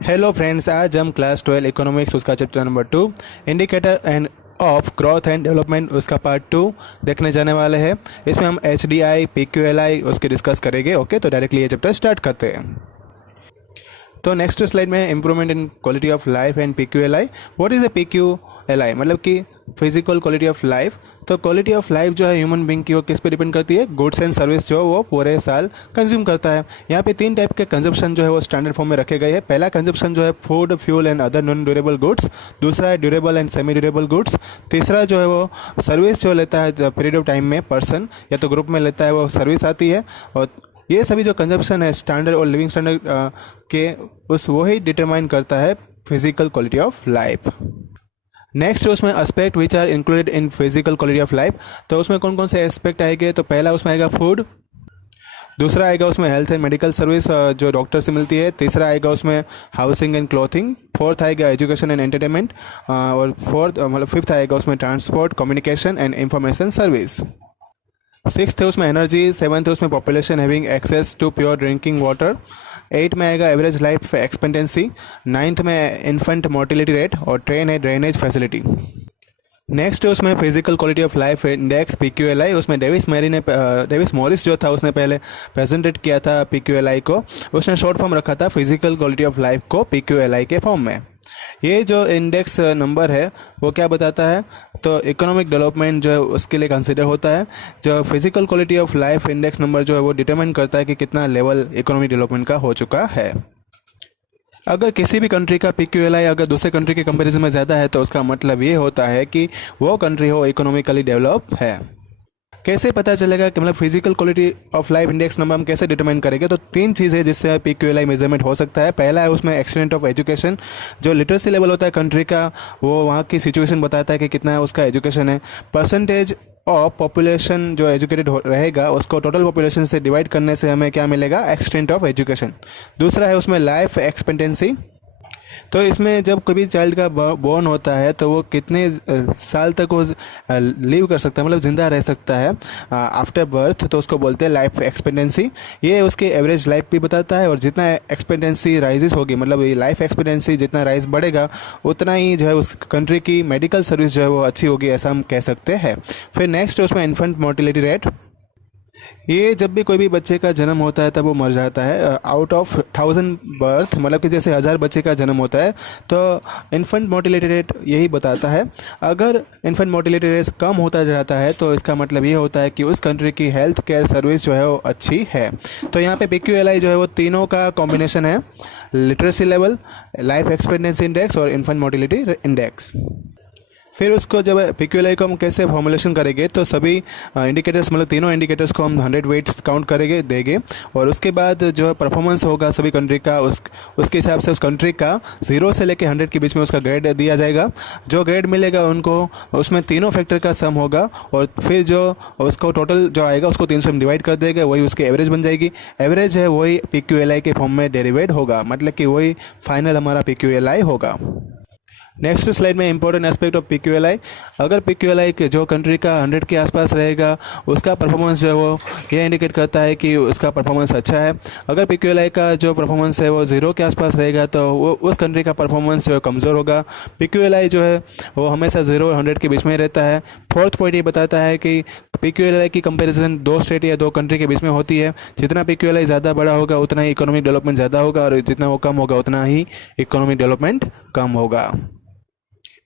Hello friends, आज हम class 12 economics उसका chapter number 2 indicator end of growth and development उसका पार्ट 2 देखने जाने वाले हैं। इसमें हम H D I P Q L I उसके डिस्कस करेंगे। ओके, तो डायरेक्टली ये चैप्टर स्टार्ट करते हैं। तो नेक्स्ट स्लाइड में improvement in quality of life and P Q L I. What is A P Q L I? मतलब कि फिजिकल क्वालिटी ऑफ लाइफ। तो क्वालिटी ऑफ लाइफ जो है ह्यूमन बींग की वो किस पे डिपेंड करती है? गुड्स एंड सर्विस जो वो पूरे साल कंज्यूम करता है। यहाँ पे 3 टाइप के कंजप्शन जो है वो स्टैंडर्ड फॉर्म में रखे गए हैं। पहला कंजप्शन जो है food, fuel and other non durable goods. दूसरा है durable and semi durable goods. तीसरा जो है वो सर्विस जो लेता है पीरियड ऑफ टाइम में पर्सन या तो ग्रुप में लेता है वो सर्विस आती है। और ये सभी जो कंजप्शन है स्टैंडर्ड और लिविंग स्टैंडर्ड के उस वही डिटरमाइन करता है physical quality of life. Next उसमें aspect which are included in physical quality of life. तो उसमें कौन कौन से एस्पेक्ट आएंगे? तो पहला उसमें आएगा फूड, दूसरा आएगा उसमें हेल्थ एंड मेडिकल सर्विस जो डॉक्टर से मिलती है, तीसरा आएगा उसमें हाउसिंग एंड क्लॉथिंग, फोर्थ आएगा एजुकेशन एंड एंटरटेनमेंट, और फिफ्थ आएगा उसमें transport, communication and information service. Sixth है उसमें एनर्जी, सेवन्थ है उसमें population having access to pure drinking water, 8 में आएगा एवरेज लाइफ एक्सपेक्टेंसी, 9th में इन्फेंट मोर्टिलिटी रेट, और 10 है ड्रेनेज फैसिलिटी। नेक्स्ट है उसमें physical quality of life index P Q L I. उसमें डेविस मॉरिस जो था उसने पहले प्रेजेंटेड किया था पी क्यू एल आई को। उसने शॉर्ट फॉर्म रखा था फिजिकल क्वालिटी ऑफ लाइफ को पी क्यू एल आई के फॉर्म में। ये जो इंडेक्स नंबर है वो क्या बताता है? तो इकोनॉमिक डेवलपमेंट जो है उसके लिए कंसिडर होता है। जो physical quality of life index number जो है वो डिटरमाइन करता है कि कितना लेवल इकोनॉमिक डेवलपमेंट का हो चुका है। अगर किसी भी कंट्री का पी क्यू एल आई अगर दूसरे कंट्री के कंपैरिजन में ज़्यादा है तो उसका मतलब ये होता है कि वो कंट्री हो इकोनॉमिकली डेवलप है। कैसे पता चलेगा कि मतलब physical quality of life index number हम कैसे डिटरमाइन करेंगे? तो 3 चीज़ें जिससे P Q L I measurement हो सकता है। पहला है उसमें एक्सटेंट ऑफ एजुकेशन, जो लिटरेसी लेवल होता है कंट्री का वो वहाँ की सिचुएशन बताता है कि कितना है उसका एजुकेशन है। परसेंटेज ऑफ पॉपुलेशन जो एजुकेटेड रहेगा उसको टोटल पॉपुलेशन से डिवाइड करने से हमें क्या मिलेगा? Extent of education. दूसरा है उसमें लाइफ एक्सपेक्टेंसी। तो इसमें जब कभी चाइल्ड का बॉर्न होता है तो वो कितने साल तक वो लिव कर सकता है, मतलब ज़िंदा रह सकता है आफ्टर बर्थ, तो उसको बोलते हैं लाइफ एक्सपेक्टेंसी। ये उसके एवरेज लाइफ भी बताता है, और जितना एक्सपेक्टेंसी राइजेस होगी, मतलब ये लाइफ एक्सपेक्टेंसी जितना राइज बढ़ेगा उतना ही जो है उस कंट्री की मेडिकल सर्विस जो है वो अच्छी होगी, ऐसा हम कह सकते हैं। फिर नेक्स्ट उसमें इन्फेंट मोर्टिलिटी रेट। ये जब भी कोई भी बच्चे का जन्म होता है तब वो मर जाता है आउट ऑफ 1000 बर्थ, मतलब कि जैसे 1000 बच्चे का जन्म होता है तो इन्फेंट मोर्टिलिटी रेट यही बताता है। अगर इन्फेंट मोर्टिलिटी रेट कम होता जाता है तो इसका मतलब ये होता है कि उस कंट्री की हेल्थ केयर सर्विस जो है वो अच्छी है। तो यहाँ पे पी क्यू एल आई जो है वो तीनों का कॉम्बिनेशन है, literacy level, life expectancy index और इन्फेंट मोर्टिलिटी इंडेक्स। फिर उसको जब पी क्यू एल आई को हम कैसे फॉर्मुलेशन करेंगे तो सभी इंडिकेटर्स, मतलब तीनों इंडिकेटर्स को हम 100 वेट्स काउंट करेंगे देंगे, और उसके बाद जो परफॉर्मेंस होगा सभी कंट्री का उसके हिसाब से उस कंट्री का 0 से लेकर 100 के बीच में उसका ग्रेड दिया जाएगा। जो ग्रेड मिलेगा उनको उसमें तीनों फैक्टर का सम होगा, और फिर जो उसको टोटल जो आएगा उसको 300 में डिवाइड कर देगा, वही उसकी एवरेज बन जाएगी। एवरेज है वही पी क्यू एल आई के फॉर्म में डेरिवेट होगा, मतलब कि वही फाइनल हमारा पी क्यू एल आई होगा। नेक्स्ट स्लाइड में important aspect of P Q L I. अगर पी क्यू एल आई जो कंट्री का 100 के आसपास रहेगा उसका परफॉर्मेंस जो है वो ये इंडिकेट करता है कि उसका परफॉर्मेंस अच्छा है। अगर पी क्यू एल आई का जो परफॉर्मेंस है वो 0 के आसपास रहेगा तो वो उस कंट्री का परफॉर्मेंस जो है कमज़ोर होगा। पी क्यू एल आई जो है वो हमेशा 0 और 100 के बीच में रहता है। फोर्थ पॉइंट ये बताता है कि पी क्यू एल आई की कंपेरिजन 2 स्टेट या 2 कंट्री के बीच में होती है। जितना पी क्यू एल आई ज़्यादा बड़ा होगा उतना ही इकोनॉमिक डेवलपमेंट ज़्यादा होगा, और जितना वो कम होगा उतना ही इकोनॉमिक डेवलपमेंट कम होगा।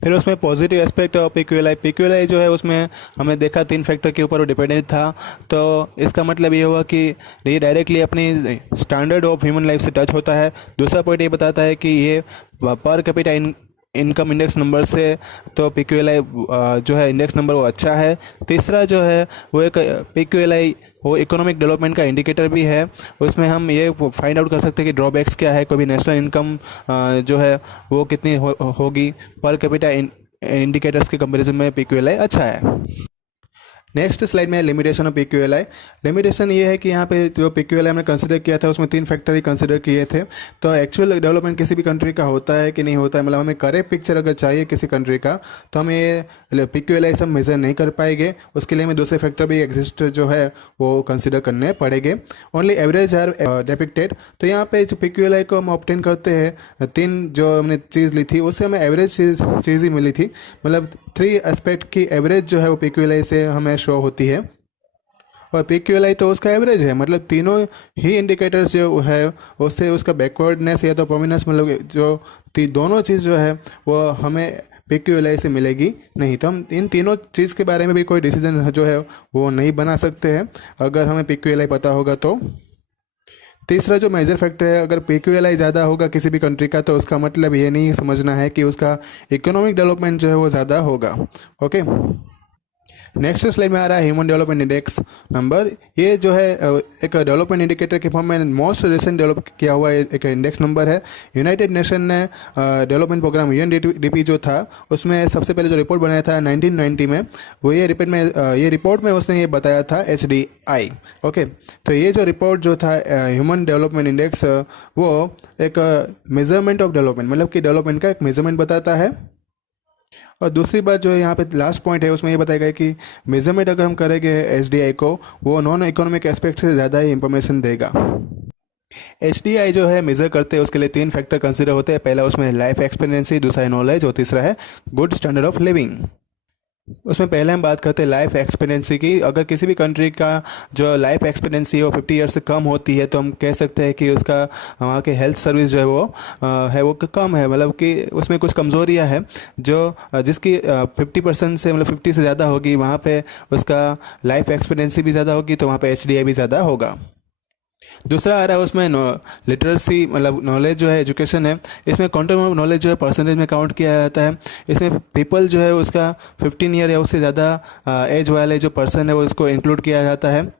फिर उसमें positive aspect of P Q L I जो है उसमें हमने देखा 3 फैक्टर के ऊपर वो डिपेंडेंट था। तो इसका मतलब ये हुआ कि ये डायरेक्टली अपनी स्टैंडर्ड ऑफ ह्यूमन लाइफ से टच होता है। दूसरा पॉइंट ये बताता है कि ये per capita income index number से तो पी क्यू एल आई जो है इंडेक्स नंबर वो अच्छा है। तीसरा जो है वो एक पी क्यू एल आई वो इकोनॉमिक डेवलपमेंट का इंडिकेटर भी है। उसमें हम ये फाइंड आउट कर सकते हैं कि ड्रॉबैक्स क्या है, कोई भी नेशनल इनकम जो है वो कितनी होगी पर कैपिटा इंडिकेटर्स के कंपैरिजन में पी क्यू एल आई अच्छा है। नेक्स्ट स्लाइड में लिमिटेशन ऑफ PQLI। लिमिटेशन ये है कि यहाँ पे जो PQLI हमने कंसिडर किया था उसमें 3 फैक्टर ही कंसिडर किए थे। तो एक्चुअल डेवलपमेंट किसी भी कंट्री का होता है कि नहीं होता है, मतलब हमें करेक्ट पिक्चर अगर चाहिए किसी कंट्री का तो हमें ये PQLI सब मेजर नहीं कर पाएंगे। उसके लिए हमें दूसरे फैक्टर भी एग्जिस्ट जो है वो कंसिडर करने पड़ेंगे। Only average are depicted. तो यहाँ पे जो PQLI को हम ऑब्टेन करते हैं, 3 जो हमने चीज़ ली थी उससे हमें एवरेज चीज़ ही मिली थी, मतलब 3 एस्पेक्ट की एवरेज जो है वो PQLI से हमें शो होती है। और PQLI तो उसका एवरेज है, मतलब तीनों ही इंडिकेटर्स जो है उससे उसका बैकवर्डनेस या तो परफॉर्मेंस, मतलब जो दोनों चीज़ जो है वो हमें PQLI से मिलेगी नहीं। तो हम इन तीनों चीज़ के बारे में भी कोई डिसीजन जो है वो नहीं बना सकते हैं अगर हमें PQLI पता होगा तो। तीसरा जो मेजर फैक्टर है, अगर PQLI ज़्यादा होगा किसी भी कंट्री का तो उसका मतलब ये नहीं समझना है कि उसका इकोनॉमिक डेवलपमेंट जो है वो ज़्यादा होगा। ओके, नेक्स्ट स्लाइड में आ रहा है ह्यूमन डेवलपमेंट इंडेक्स नंबर। ये जो है एक डेवलपमेंट इंडिकेटर के फॉर्म में मोस्ट रिसेंट डेवलप किया हुआ एक इंडेक्स नंबर है। यूनाइटेड नेशन ने डेवलपमेंट प्रोग्राम UNDP जो था उसमें सबसे पहले जो रिपोर्ट बनाया था 1990 में, वो ये रिपोर्ट में उसने ये बताया था HDI। ओके, तो ये जो रिपोर्ट जो था ह्यूमन डेवलपमेंट इंडेक्स वो एक मेजरमेंट ऑफ डेवलपमेंट, मतलब कि डेवलपमेंट का एक मेजरमेंट बताता है। और दूसरी बात जो है यहाँ पे लास्ट पॉइंट है उसमें ये बताया गया कि मेजरमेंट अगर हम करेंगे HDI को, वो नॉन इकोनॉमिक एस्पेक्ट से ज़्यादा ही इंफॉर्मेशन देगा। HDI जो है मेज़र करते हैं उसके लिए 3 फैक्टर कंसिडर होते हैं। पहला उसमें लाइफ एक्सपीरियंसी, दूसरा है नॉलेज और तीसरा है गुड स्टैंडर्ड ऑफ लिविंग। उसमें पहले हम बात करते हैं लाइफ एक्सपेक्टेंसी की। अगर किसी भी कंट्री का जो लाइफ एक्सपेक्टेंसी है वो 50 ईयर से कम होती है तो हम कह सकते हैं कि उसका वहाँ के हेल्थ सर्विस जो है वो कम है, मतलब कि उसमें कुछ कमज़ोरियाँ हैं जो जिसकी 50% से, मतलब 50 से ज़्यादा होगी, वहाँ पे उसका लाइफ एक्सपेक्टेंसी भी ज़्यादा होगी, तो वहाँ पे HDI भी ज़्यादा होगा। दूसरा आ रहा है उसमें लिटरेसी, मतलब नॉलेज जो है, एजुकेशन है। इसमें क्वांटम ऑफ नॉलेज जो है परसेंटेज में काउंट किया जाता है। इसमें पीपल जो है उसका 15 ईयर या उससे ज़्यादा एज वाले जो पर्सन है वो इसको इंक्लूड किया जाता है।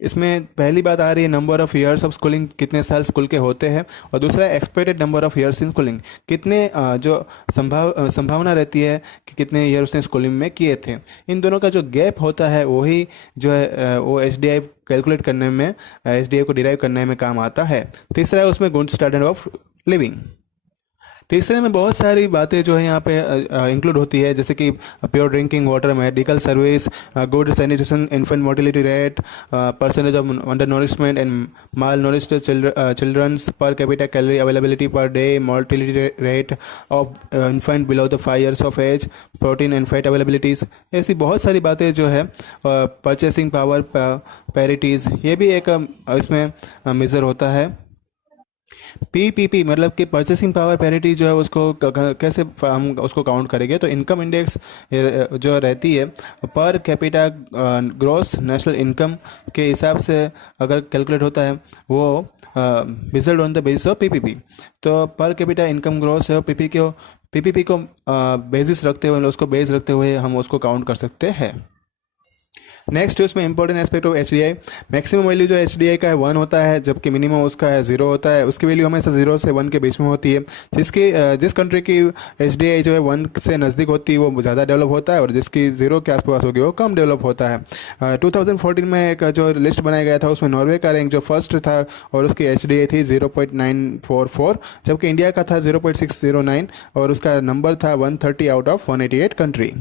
इसमें पहली बात आ रही है number of years of schooling, कितने साल स्कूल के होते हैं, और दूसरा expected number of years in schooling, कितने जो संभावना रहती है कि कितने ईयर उसने स्कूलिंग में किए थे। इन दोनों का जो गैप होता है वही जो है वो HDI कैलकुलेट करने में, HDI को डिराइव करने में काम आता है। तीसरा है उसमें गुड स्टैंडर्ड ऑफ लिविंग। तीसरे में बहुत सारी बातें जो है यहाँ पे इंक्लूड होती है, जैसे कि pure drinking water, medical service, good sanitation, infant mortality rate, percentage of undernourishment and malnourished childrens, per capita calorie availability per day, mortality rate of infant below the 5 years of age, protein and fat availabilities. ऐसी बहुत सारी बातें जो है, purchasing power पैरिटीज़, ये भी एक इसमें मेज़र होता है। PPP मतलब कि परचेसिंग पावर पैरिटी जो है उसको कैसे हम उसको काउंट करेंगे, तो इनकम इंडेक्स जो रहती है per capita gross national income के हिसाब से अगर कैलकुलेट होता है वो based on the basis of PPP। तो पर कैपिटा इनकम ग्रॉस है, PPP को बेसिस रखते हुए, उसको बेस रखते हुए हम उसको काउंट कर सकते हैं। नेक्स्ट उसमें important aspect of HDI। Maximum value जो HDI का है 1 होता है, जबकि मिनिमम उसका है 0 होता है। उसकी वैल्यू हमेशा 0 से 1 के बीच में होती है। जिस कंट्री की HDI जो है 1 से नज़दीक होती है वो ज़्यादा डेवलप होता है, और जिसकी 0 के आसपास होगी वो कम डेवलप होता है। 2014 में एक जो लिस्ट बनाया गया था उसमें नॉर्वे का रैंक जो फर्स्ट था और उसकी HDI थी 0.944, जबकि इंडिया का था 0.609 और उसका नंबर था 130 out of 188 country.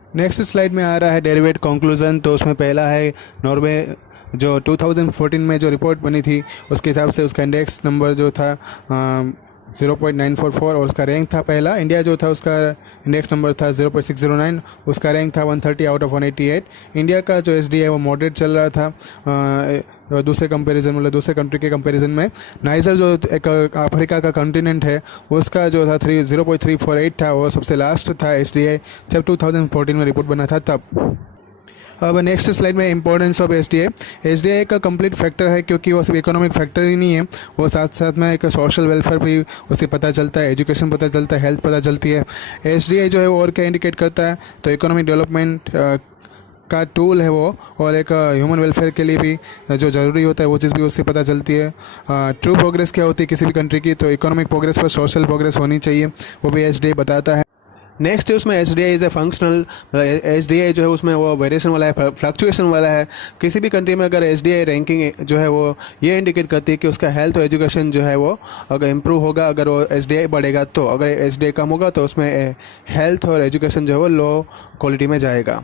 Next slide में आ रहा है डेरिवेट कंक्लूजन। तो उसमें पहला है नॉर्वे जो 2014 में जो रिपोर्ट बनी थी उसके हिसाब से उसका इंडेक्स नंबर जो था 0.944 और उसका रैंक था पहला। इंडिया जो था उसका इंडेक्स नंबर था 0.609, उसका रैंक था 130 आउट ऑफ 188। इंडिया का जो HDI है वो मॉडरेट चल रहा था दूसरे कंपैरिजन, मतलब दूसरे कंट्री के कंपैरिजन में। नाइजर जो एक अफ्रीका का कॉन्टिनेंट है उसका जो था 0.348 था, वो सबसे लास्ट था HDI जब 2014 में रिपोर्ट बना था तब। अब नेक्स्ट स्लाइड में इंपॉर्टेंस ऑफ HDI का कंप्लीट फैक्टर है, क्योंकि वो सिर्फ इकोनॉमिक फैक्टर ही नहीं है, वो साथ साथ में एक सोशल वेलफेयर भी उसे पता चलता है, एजुकेशन पता चलता है, हेल्थ पता चलती है। HDI जो है वो और क्या इंडिकेट करता है, तो इकोनॉमिक डेवलपमेंट का टूल है वो, और एक ह्यूमन वेलफेयर के लिए भी जो ज़रूरी होता है वो चीज़ भी उससे पता चलती है। ट्रू प्रोग्रेस क्या होती है किसी भी कंट्री की, तो इकोनॉमिक प्रोग्रेस पर सोशल प्रोग्रेस होनी चाहिए, वो भी HDI बताता है। नेक्स्ट है उसमें H D I is a functional, H D I जो है उसमें वो वेरिएशन वाला है, फ्लक्चुएशन वाला है। किसी भी कंट्री में अगर एच डी आई रैंकिंग जो है वो ये इंडिकेट करती है कि उसका हेल्थ और एजुकेशन जो है वो अगर इम्प्रूव होगा, अगर वो एच डी आई बढ़ेगा तो, अगर एच डी आई कम होगा तो उसमें हेल्थ और एजुकेशन जो है वो लो क्वालिटी में जाएगा।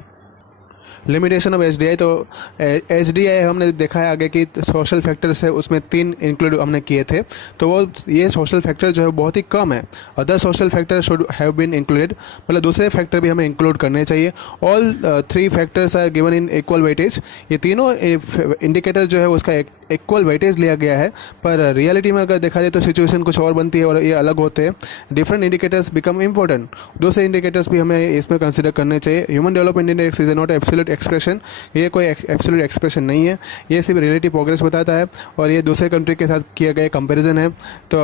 Limitation of H D I, तो एच डी आई हमने देखा है आगे कि सोशल फैक्टर्स है उसमें 3 इंक्लूड हमने किए थे, तो वो ये सोशल फैक्टर जो है बहुत ही कम है। Other social factor should have been included, मतलब दूसरे फैक्टर भी हमें इंक्लूड करने चाहिए। All 3 factors are given in equal weightage, ये तीनों इंडिकेटर जो है उसका इक्वल वेटेज लिया गया है, पर रियलिटी में अगर देखा जाए तो सिचुएशन कुछ और बनती है और ये अलग होते हैं। डिफरेंट इंडिकेटर्स बिकम इंपॉर्टेंट, दूसरे इंडिकेटर्स भी हमें इसमें कंसिडर करने चाहिए। Human development index is not absolute expression, ये कोई एब्सोल्यूट एक्सप्रेशन नहीं है, ये सिर्फ रिलेटिव प्रोग्रेस बताता है और ये दूसरे कंट्री के साथ किया गया कंपैरिजन है। तो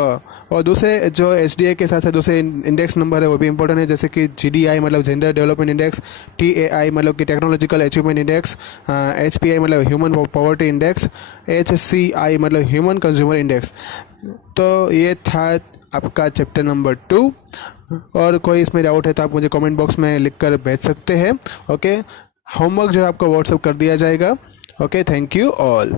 और दूसरे जो एच डी आई के साथ साथ दूसरे इंडेक्स नंबर है वो भी इंपॉर्टेंट है, जैसे कि जी डी आई मतलब gender development index, T A I मतलब कि technological achievement index, H P I मतलब human poverty index, H C I मतलब ह्यूमन कंज्यूमर इंडेक्स। तो ये था आपका चैप्टर नंबर 2, और कोई इसमें डाउट है तो आप मुझे कमेंट बॉक्स में लिख कर भेज सकते हैं। ओके, होमवर्क जो है आपको व्हाट्सअप कर दिया जाएगा। Okay, thank you all.